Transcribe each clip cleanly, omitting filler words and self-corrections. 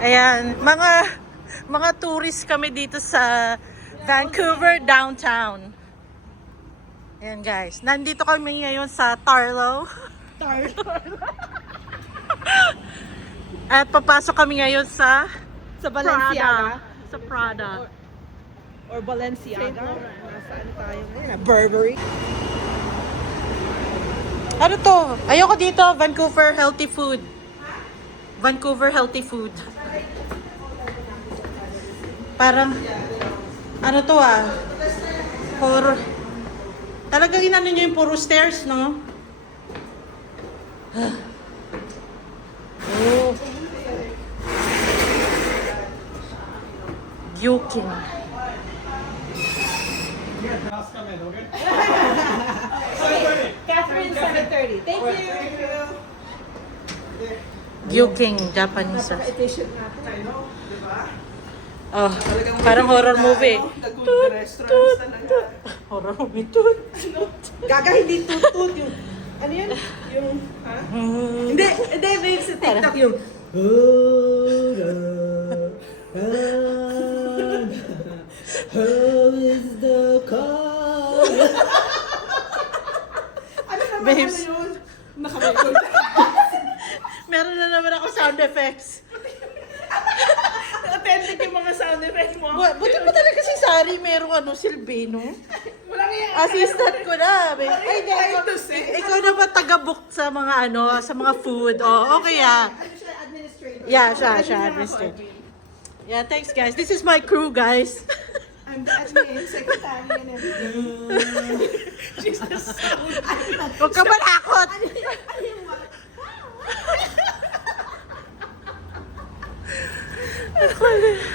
Ayan, mga tourist kami dito sa Vancouver downtown. Ayan guys, nandito kami ngayon sa Tarlow. At papasok kami ngayon sa Balenciaga. Sa Prada. Or Balenciaga. Nasaan tayo ngayon? Burberry. Ano to? Ayoko dito, Vancouver Healthy Food. Vancouver Healthy Food. Parang, ano to horror. Talagang inano nyo yung puro stairs, no? Oh. Yuking. Catherine, 7:30. Thank you. Yuking, Japanese. Efficient natin. Oh, parang horror movie. Restaurants talaga. Horror movie tut. Gaga, hindi tutut yung... Ano yun? Yung... Ha? Hindi, babe, sa TikTok yung... How is the car? Ano naman Babes. ano yun? Nakabayod. Meron na naman ako sound effects. Authentic yung mga sound effects mo. Buti pa talaga si Sari merong silbi, no? Walang iya. Assistant ko na. Babe. Ay, hindi. Trying to say. Ikaw na ba taga-book sa mga sa mga food? Oh, okay Ano siya, administrator? Yeah, siya Admin na ako, administrator. admin. Yeah, thanks guys. This is my crew, guys. I'm the admin, secretary, and everything. She's the sound. Huwag ka malakot.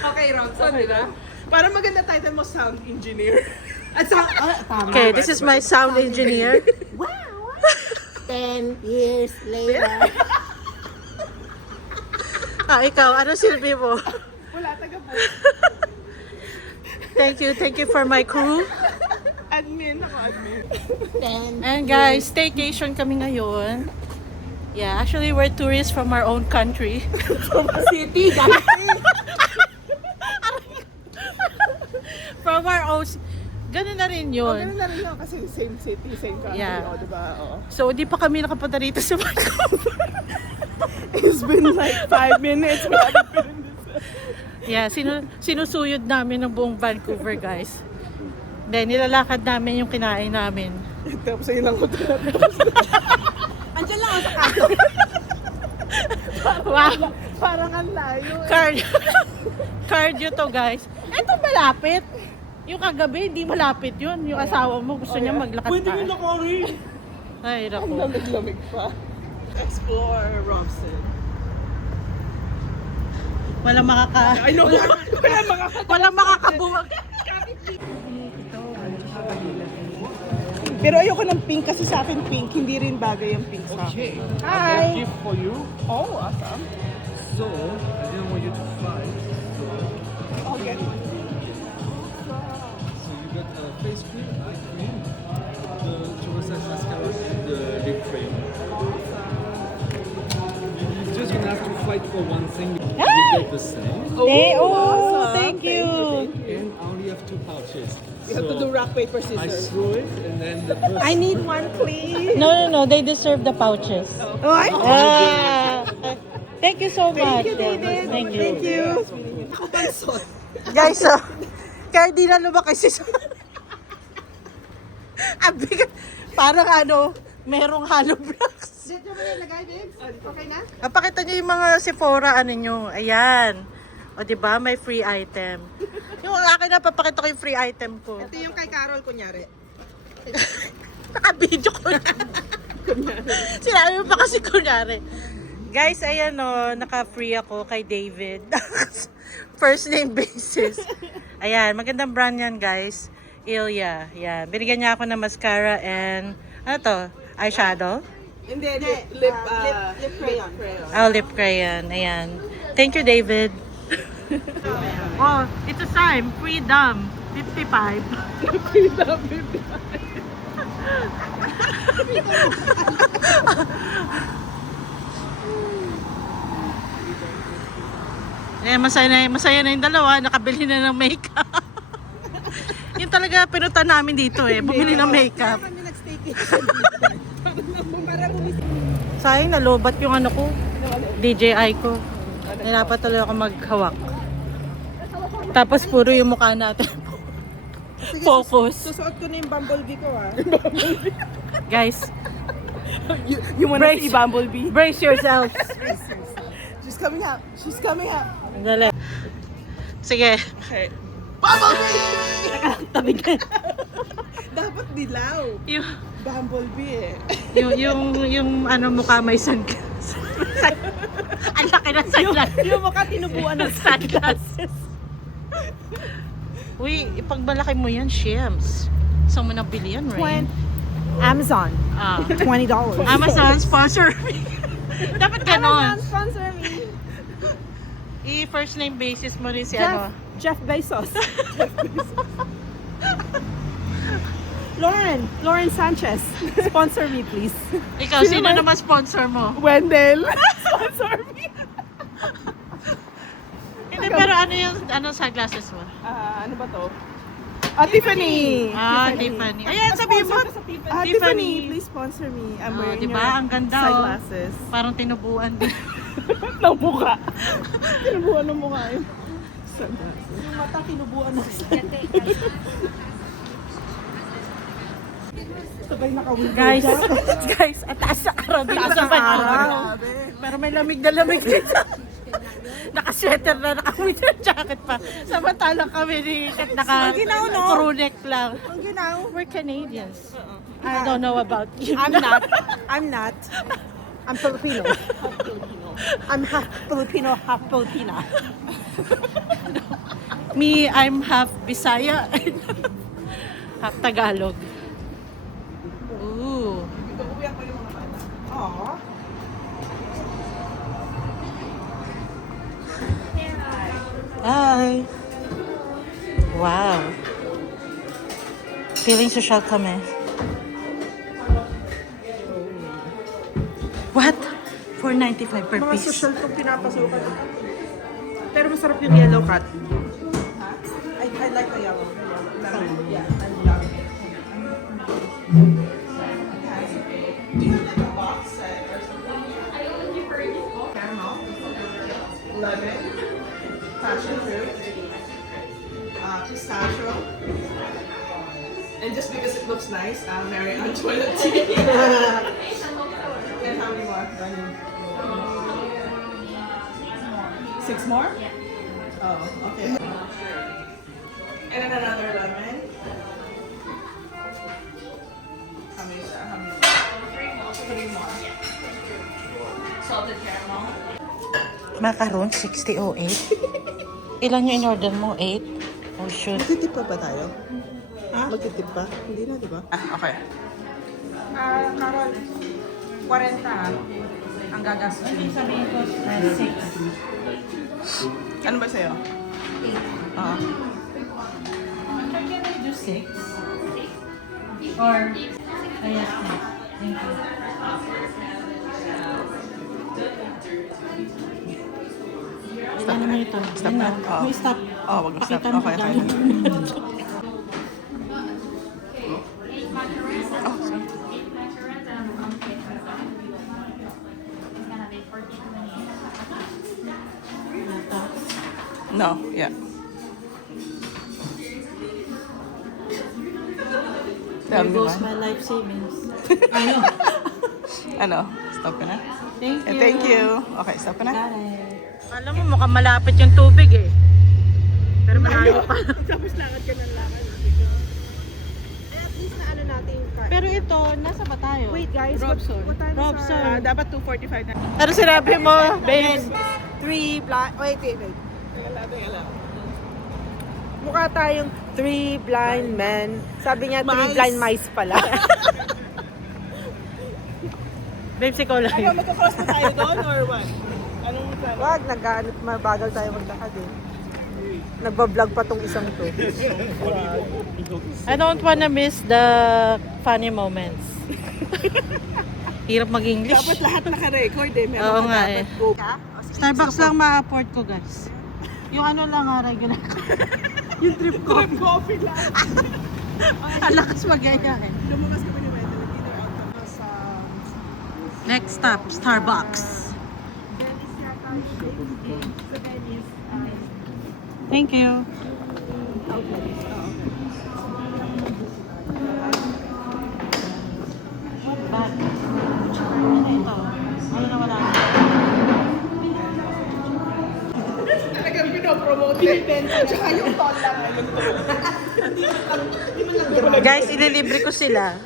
Okay, Robson, di ba? Para maganda title mo, sound engineer. At sa... tama. Okay, this is my sound engineer. Wow! 10 years later. Ikaw, ano silbi mo? Wala, taga-book. Thank you for my crew. Admin, ako admin. And guys, staycation kami ngayon. Yeah, actually we're tourists from our own country. From a city, guys. From our own... Ganun na rin yun. Ganun na rin yun kasi same city, same country. Yeah. O, diba? O. So, di pa kami nakapunta dito sa Vancouver. It's been like 5 minutes. We haven't been in this. Yeah, sinusuyod namin ng buong Vancouver, guys. Then, nilalakad namin yung kinain namin. Tapos ayun lang ko tinatapos. Andiyan lang ako sa kanto. Wow! Parang ang layo. Cardio to, guys. Eto malapit. Yung kagabi, hindi malapit yun. Yung asawa mo, gusto niya maglakad Pwede pa. yun nakori. Ay, Ang naku. lamig-lamig pa. Explore Robson. Walang I know. walang makakabuwag. Pero ayoko ng pink kasi sa akin pink. Hindi rin bagay yung pink sa akin. I gift for you. Oh, awesome. So, I didn't want you to fly. So, Okay. so you got the face cream, eye cream, the Chorosage mascara, and the lip cream. You're just gonna have to fight for one thing. We get the same. Awesome. thank you. And I only have 2 pouches. You have to do rock, paper, I scissors. throw it, and then the person. I need one, please. No, they deserve the pouches. Oh, I Thank you so much. Thank you, David. Thank you. Thank you. Ako pansot. Guys, kaya di na lumaki si Ang bigat. Parang merong hollow blocks. Dito mo yung lagay, babes? Okay na? Pakita niyo yung mga Sephora, nyo. Ayan. O, diba? May free item. Yung akin na, papakita ko yung free item ko. Ito yung kay Carol, kunyari. Naka-video ko na. Sinabi mo pa kasi kunyari. Guys, ayan naka-free ako kay David. First name basis. Ayan, magandang brand yan, guys. Ilia. Ayan. Binigyan niya ako ng mascara and, ano to? Eyeshadow? Hindi, lip crayon. Oh, lip crayon. Ayan. Thank you, David. Oh, it's a time. Freedom. 55. Freedom, Eh, masaya na yung dalawa. Nakabili na ng makeup. Yun talaga pinunta namin dito eh. Bumili ng makeup. Kaya kami nag-staycation. Para bumisip. Sayang, nalobat yung ano ko. DJI ko. Dapat tuloy ako maghawak. Tapos puro yung mukha natin. Focus. Susuot ko na yung bumblebee ko ah. Guys, You wanna Brace. see bumblebee? brace yourselves. She's coming out. She's coming out. Dali. Sige. Okay. Tabi ka. Dapat dilaw. Yung, Bumblebee eh. yung ano mukha may sunglasses. Ang laki ng sunglasses. Yung mukha tinubuan ng Sunglasses. Uy, ipagbalaki mo yan, Shems. Saan mo nabili yan, Rain? Amazon. Ah. $20. Amazon sponsor me. Dapat ganon. sponsor me. I-first name basis mo rin si ano. Jeff Bezos. Lauren Sanchez. Sponsor me please. Ikaw, sino naman sponsor mo? Wendell. Sponsor me. Hindi, pero ano yung sunglasses mo? Ano ba to? Tiffany. Tiffany. Ayan, sabihin mo. Tiffany. Tiffany, please sponsor me. I'm wearing diba? your Ang ganda, oh. sunglasses. Parang tinubuan din. Ng mukha. Tinubuan ng mukha yun. Sunglasses. Yung mata kinubuan ng sabay nakawin. Guys, at taas sa araw dito sa Banyo. Pero may lamig na lamig dito. Naka-sweater na, naka-winter jacket pa. Samantalang kami ni Kat naka-crew neck lang. We're Canadians. I don't know about you. I'm not. I'm Filipino. I'm half Filipino, half Filipina. Me, I'm half Bisaya. Half Tagalog. Ooh. Uuwihan ko yung mga bata. Aww. Hi. Wow. Feeling social kami. What? $4.95 per Mga piece. social itong pinapasukan. Pero masarap yung yellow cat. I like the yellow. Yeah, I love it. Caramel, lemon, passion fruit, pistachio, and just because it looks nice, Mary Antoinette tea. And how many more? 6 more? Oh, okay. And then another lemon. How many? How many? 3 more. Salted caramel. Macaron, 60.08. Ilan yung in-order mo? 8? Oh, shoot. Magtitip pa ba tayo? Ha? Magtitip pa? Hindi na, di ba? Okay. Carol, 40 ang gagastos. Sabihin ko, 6. Ano ba sa'yo? 8. Can I do 6? Or, yes, thank you. Stop na ito. Stop na? Oo. May stop. Wag mo stop. Pakita mo Okay, okay. magkano. No, yeah. There goes my life savings. Ano? Ano? Stop ka na? Thank you. Thank you. Okay, stop ka na? Got it. Alam mo, mukhang malapit yung tubig eh. Pero malayo pa. Tapos lakad ka ng lakad. At least na ano natin yung card. Pero ito, nasa ba tayo? Wait guys, Robson. what time Robson. is our... dapat 2:45 na. Ano sinabi mo, babes? 3 blind... Wait. Teka lang. Mukha tayong 3 blind men. Sabi niya 3 blind mice pala. Babes, ikaw lang. Ano, magka-cross na tayo doon or what? Anong plan? Wag, nag-aanit, mabagal tayo maglakad eh. Nagbablog pa tong isang to. I don't wanna miss the funny moments. Hirap mag-English. Dapat lahat naka-record eh. Oo nga eh. Starbucks lang ma-afford ko, guys. Yung ano lang ha, regular. Yung drip coffee. Drip coffee lang. Ang lakas magaya eh. Lumabas kami ni Wendell. Hindi na out kami sa... Next stop, Starbucks. Thank you. Bag. Ano ito? Ano na wala? Talagang pinopromote din. Tsaka yung tol lang. Guys, ililibre ko sila.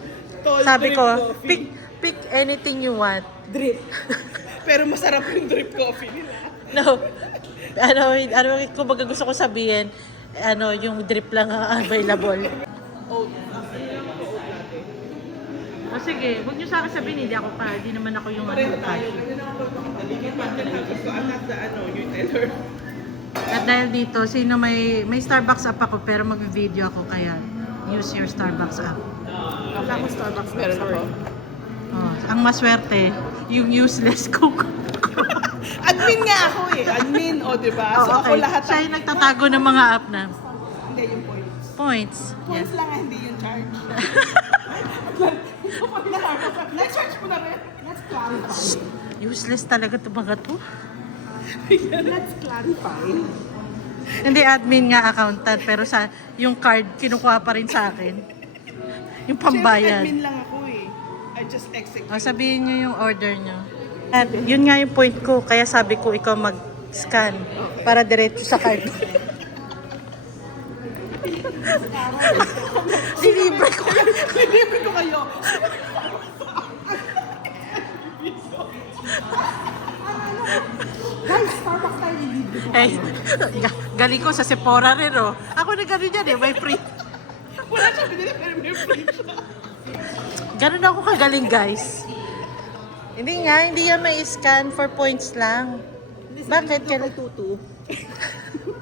Sabi ko, pick anything you want. Drip. Pero masarap yung drip coffee nila. No. Ano, kumbaga gusto ko sabihin, ano, yung drip lang ang available. Oat. O sige, huwag niyo sa akin sabihin, hindi ako pa. Hindi naman ako yung Pareho tayo. Ganyan ako pagkakataligid. Pagkakataligid ko, I'm not the yung teller. At dahil dito, sino may Starbucks app ako pero mag-video ako kaya use your Starbucks app. Wala ko Starbucks meron ako. Oh, ang maswerte, yung useless cook. Admin nga ako eh. Admin, o diba? So ako lahat. Siya yung nagtatago ng mga app na Hindi yung points. points. Points lang nga, hindi yung charge. Na-charge mo na rin. Let's clarify. Useless talaga ito mga to. Let's clarify. Hindi admin nga accountant pero sa yung card kinukuha pa rin sa akin. Yung Siyempre, pambayad. admin lang ako eh. I just execute. O, sabihin nyo yung order nyo. At yun nga yung point ko, kaya sabi ko ikaw mag-scan para diretso sa card. Dilibre ko. Deliver ko kayo. Guys, Starbucks tayo deliver ko. Hey, galing ko sa Sephora rin, oh. Ako na gano'n yan, eh. May free. Wala siya binili, pero may free siya. Ganun ako kagaling, guys. Hindi nga, hindi yan may scan for points lang. Bakit? Kay Tutu.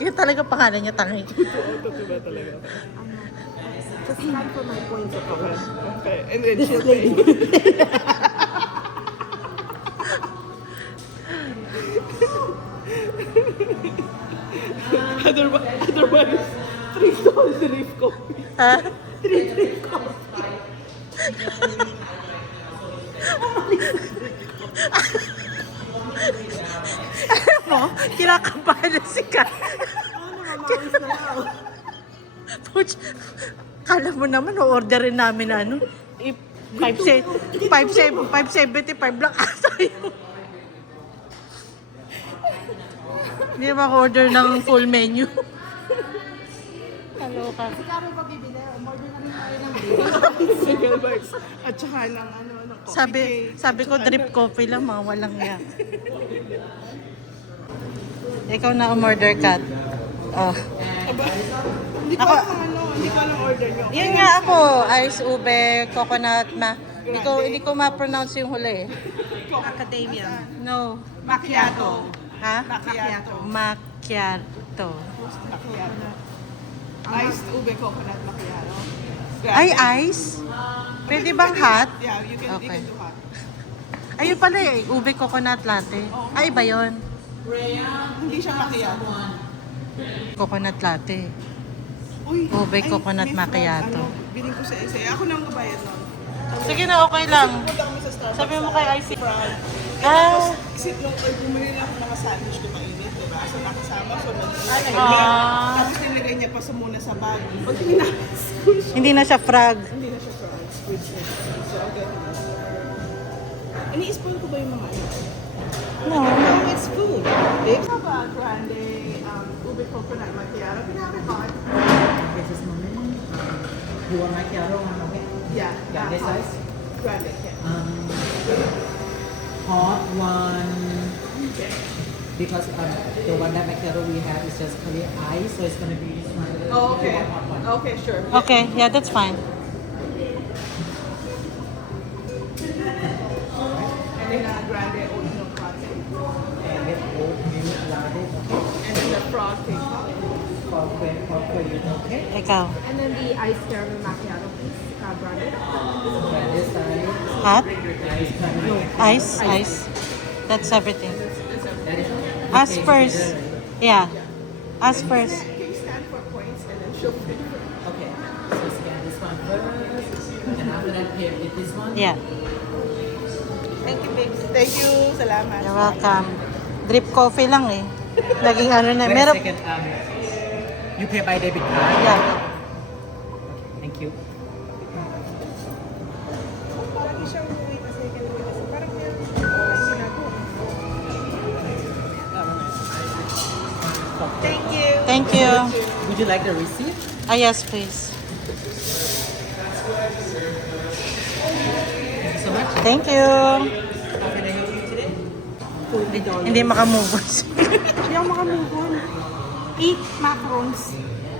Yun talaga pangalan niya, tangi. Tutu ba talaga? Just scan for my points. Okay. And then she'll pay. Otherwise, $3 drip coffee. Ha? $3 coffee. Alam mo, kinakabahan na si Kat. Mamawis na ako. Puch, kala mo naman, o-orderin namin na ano, 575 lang ata yun. Hindi ba order ng full menu? Kaloka. Si Karo pa bibili, umorder na rin tayo ng beer. Single bites. At saka ng coffee Sabi ko drip coffee lang, mga walang yak. Ikaw na umorder, Kat. Oh. Aba, hindi ko alam order nyo. Yun nga ako, ice ube, coconut, hindi ko ma-pronounce yung huli. Academia. No. Macchiato. Ha? Macchiato. Macchiato. Macchiato. Iced ube coconut macchiato. Ay, ice? Pwede bang hot? Yeah, you can Okay. do hot. Ayun pala eh, ube coconut latte. Ay, iba yun. Hindi siya macchiato. Coconut latte. Uy, Ube ay, coconut may frog. macchiato. Biling ko sa isa. Ako nang mabayad nun. Sige na, okay lang. Punta kami sa Starbucks. Sabi mo kay Icy. Tapos, isip nung bumili na ako ng sandwich ko mainit, diba? So, nakasama. So, nag-iinit. Ah. Tapos, nilagay niya pa sa muna sa bag. Pag tingnan, squish. Hindi na siya frog. Hindi na siya fried. Squid siya. So, okay. Ini-spoil ko ba yung mga ito? No. No, it's food. It's a grande ube coconut macchiato. Pinaka-hot. This is moment. You want macchiato or okay? Yeah. Grande hot. size? Grande, yeah. Hot one. Because the one that macchiato we have is just clear ice, so it's gonna be this one. Oh, okay. You want hot one? Okay, sure. Okay, yeah, that's fine. And then grande oat milk latte. And with oat milk latte, okay? And then the frog cake. For you, okay? Ikaw. And then the iced caramel macchiato, please. Grande. Grande size. Hot? Ice caramel. Ice. That's everything. That is Ask okay, first. together. Yeah. Ask first. Can you stand for points and then show me? Okay. So scan this one first. And after that, pay with this one. Yeah. Thank you, babes. Thank you. Salamat. You're welcome. Drip coffee lang eh. Naging ano na. Wait a Meron. second. You pay by debit card. Yeah. Thank you. Parang isang wait a second. Parang meron ginagawa. Thank you. Thank you. Would you like the receipt? Ah, yes, please. Thank you so much. Thank you. How can I help you today? $40. Hindi makamove. Hindi ako makamove on. 8 macarons,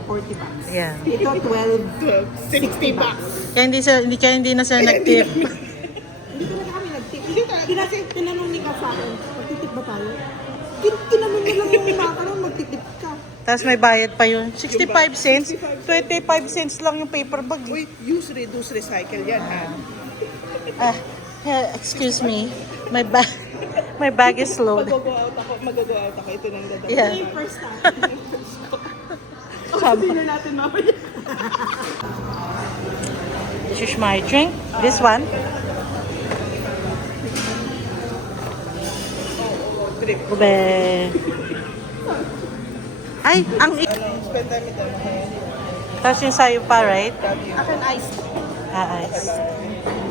40 bucks. Yeah. Ito, 12, 60 bucks. Kaya hindi na sila nag-tip. Hindi talaga kami nag-tip. Hindi talaga. Kasi tinanong ni Ka sa akin, magtitip ba tayo? Tinanong niya lang yung macaron, magtitip ka. Tapos may bayad pa yun. 65 cents. 25 cents lang yung paper bag. Uy, use, reduce, recycle yan ha. Excuse me. My bag is loaded. Mag-go out ako. Ito nang dadaan. Yeah. Ito yung first time. Sabi na natin mamaya. This is my drink. This one. Ube. Ay, ang Spend time with them. tapos yung sayo pa, right? Akin ice. Ice.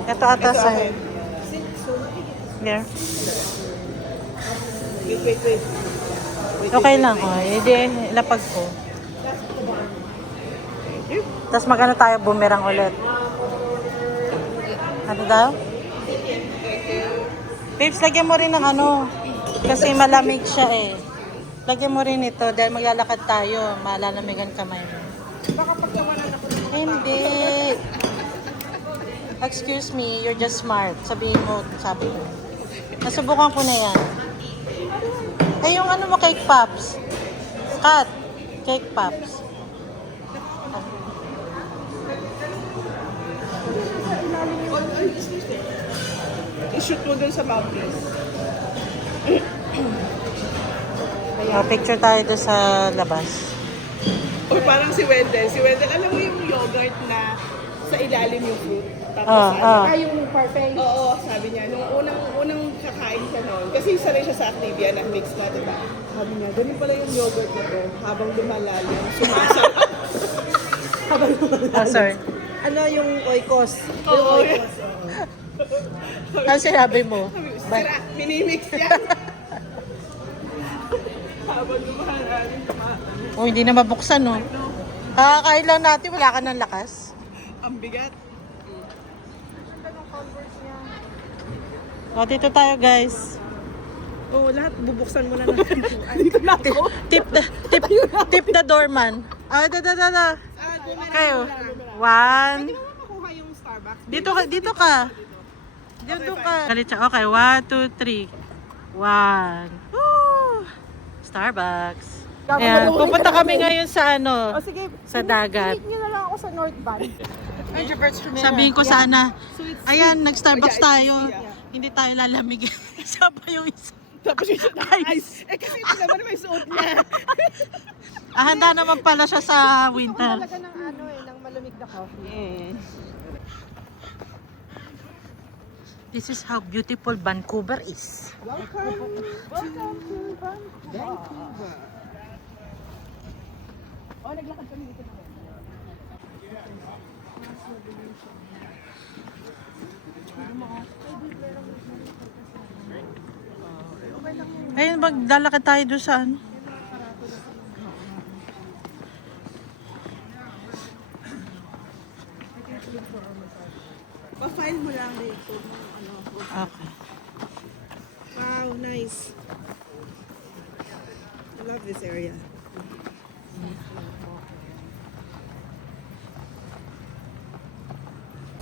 Ito ata sa'yo. Here. Wait. Okay lang, oh. Hindi, lapag ko. Tapos magano tayo, boomerang ulit. Ano daw? Babes, lagyan mo rin ng ano. Kasi malamig siya eh. Lagyan mo rin ito dahil maglalakad tayo. Malalamigan kamay mo. Baka pagkawalan ako ng Hindi. Excuse me, you're just smart. Sabihin mo, sabi ko. Nasubukan ko na yan. Eh, yung ano mo, cake pops. Cut. Cake pops. i-shoot mo dun sa mouthpiece. Picture tayo doon sa labas. Or parang si Wendell. Si Wendell, alam mo yung yogurt na sa ilalim yung fruit. Tapos yung parfait. Oo, sabi niya. Nung unang kakain siya noon. Kasi sanay siya sa Activia na mix na, diba? Sabi niya, ganun pala yung yogurt na to. Habang lumalalim, sumasarap. Oh, sorry. Ano yung oikos? Oo. Ano sinabi mo? Sira, minimix yan. Habang lumalalim, Oh, hindi na mabuksan, no? Kakakain lang natin, wala ka ng lakas. ang bigat. O, dito tayo, guys. Oo, lahat bubuksan mo na natin. Dito na ako. Tip the doorman. Ah, da. Kayo. One. Pwede mo makuha yung Starbucks? Dito ka. Dito ka. Galit siya. Okay, 1, 2, 3. 1. Woo! Starbucks. Ayan, pupunta kami ngayon sa ano, Sige, sa dagat. meet nyo na lang ako sa North Band. Sabihin ko sana, ayan, nag-Starbucks tayo. Hindi tayo lalamig. Saba yung isa. Tapos yung ice. Eh kasi ito naman may suot niya. Handa naman pala siya sa winter. Talaga ng ano eh, ng malamig na coffee. This is how beautiful Vancouver is. Welcome to Vancouver. Oh, naglakad kami dito na. Ayun, maglalakad tayo doon sa ano. Pa-file mo lang dito. Ano. Okay. Wow, nice. I love this area.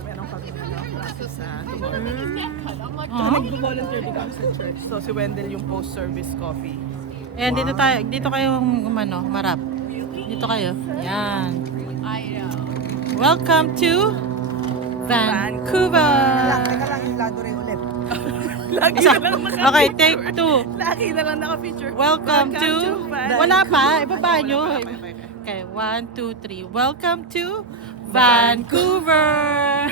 Meron kami practice sa nag-volunteer din kami sa church. So si Wendell yung post-service coffee. Ayan, dito kayo umano, marap. Dito kayo. Yan. Welcome to Vancouver. Teka lang yung lado rin ulit. Lagi Isa. na lang naka-feature. Okay, take 2. Lagi na lang naka-feature. Welcome to... Vancouver. Wala pa, ibaba nyo. Okay, 1, 2, 3. Welcome to Vancouver!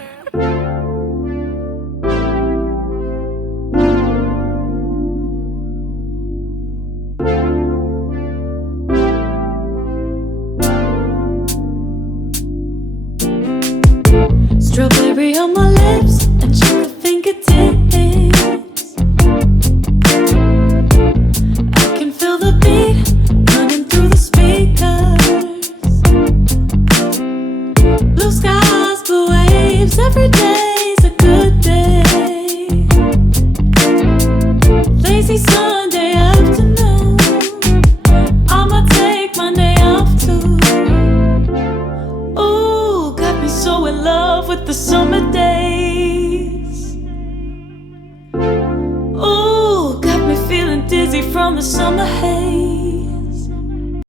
Strawberry on my lips and chocolate fingertips. I can feel the beat running through the speakers. Blue skies, blue waves, every day's a good day. Lazy Sunday afternoon, I'ma take Monday off too. Ooh, got me so in love with the summer days. Ooh, got me feeling dizzy from the summer haze.